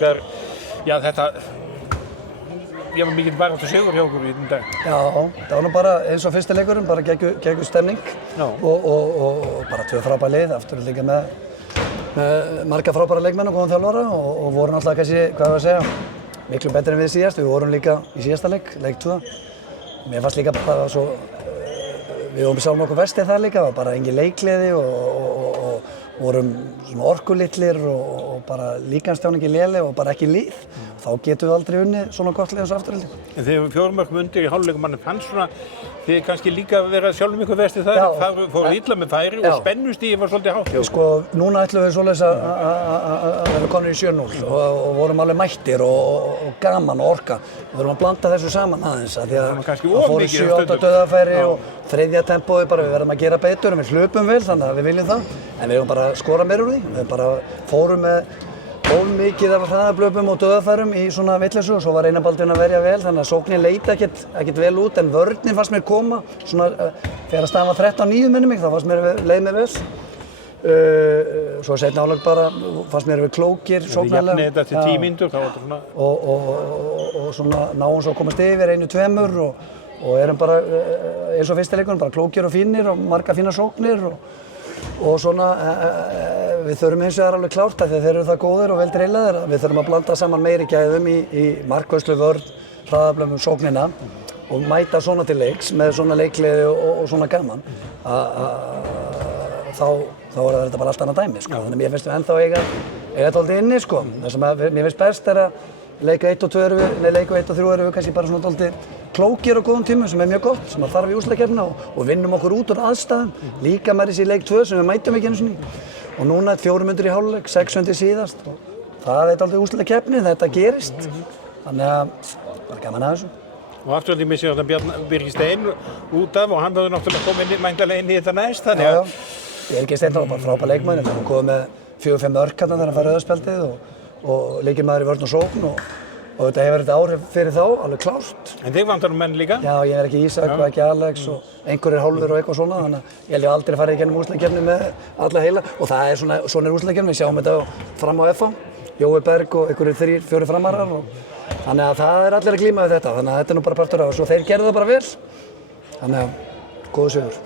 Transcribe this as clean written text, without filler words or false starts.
Já, þetta, ég var mikið baráttu sigur hjá okkur í dag. Já, það var nú bara eins og fyrsti leikurinn, bara geggjur stemning og bara tvö frábær lið, aftur líka með marga frábæra leikmenn og góðan þjálfara og voru náttúrulega kannski, hvað var að segja, miklu betri en við síðast. Við vorum líka í síðasta leik 2. Mér fannst líka bara svo, við vorum sjálf nokkuð verst í það líka, bara engin leikgleði og vorum svona orkulitlir og bara líkamstjáningi léleg og bara ekki lið. Þá getum við aldrei unnið svona gott lið eins og afturhaldið. En þegar við 4 mörkum undir í hálfleikum manni fannst svona, þið kannski líka vera sjálfum ykkur verst í það, það fóru illa með færi og spennustigið var svolítið hátt. Sko, núna ætlum við svoleiðis að vera konur í 7-0 og vorum alveg mættir og gaman og orka. Við þurfum að blanda þessu saman aðeins að því að það fóru 7-8 dauðafæri og þriðja tempói bara við verðum að gera betur en við hlupum vel þannig að við viljum það. En við erum bara að skora meira úr því. Við bara fórum með mikið af hraðablöpum og dauðafærum í svona vitleysu og svo var Einarbaldurinn að verja vel þannig að sóknin leit ekkert vel út en vörnin fannst mér koma svona þegar staðan var 13-9 minnir mig þá fannst mér leið mér vel. Svo seinni hálfleik bara fannst mér við klókir sóknarlega. Við jafnið þetta til 10 mínútur, það var þetta svona. Og svona náum svo að komast yfir 1-2 og erum bara eins og fyrsti leikurinn bara klókir og fínir og marga fínar sóknir og svona við þurfum hins vegar alveg klárt að þeir eru það góðir og vel dreilaðir að við þurfum að blanda saman meiri gæðum í markvörslu, vörn, hraðablöfum, sóknina og mæta svona til leiks með svona leikgleði og svona gaman þá er þetta bara allt annað dæmi sko. Þannig að mér finnst við ennþá eiga dálítið inni sko. Það sem mér finnst best er að leiku 1 og 2 leiku 1 og 3 erum við kannski bara svona dálítið klókir á góðum tímum sem er mjög gott, sem þarf í úrslitakeppnina og vinnum okkur út úr aðstæðum, líka með þessi leik 2 sem við mætum ekki einu sinni. Og núna 4 mínútur í hálfleik, 6 undir síðast og það er dálítið úrslitakeppni, þetta gerist. Þannig að bara gaman að þessu. Og afturhaldið missir þetta Bjarni Birgir Stein út af og hann verður náttúrulega komið mæntalega inn í þetta næst, þannig að... Birgir Stein var bara frábær leikmaður, hann kom með 4-5 mörk þarna þegar hann fær rauðaspjaldið og lykilmaður í vörn og sókn og þetta hefur þetta áhrif fyrir þá, alveg klárt. En þig vantar menn líka? Já, ég er ekki Ísak og ekki Alex og einhverjir hálfur og eitthvað svona, þannig að ég held ég aldrei farið í gennum úrslitakeppni með alla heila og það er svona úrslitakeppni, við sjáum þetta fram á FH, Jói Berg og einhverjir 3-4 framarar og þannig að það er allir að glíma við þetta, þannig að þetta er nú bara partur af þessu og þeir gerðu það bara vel, þannig að góður sigur.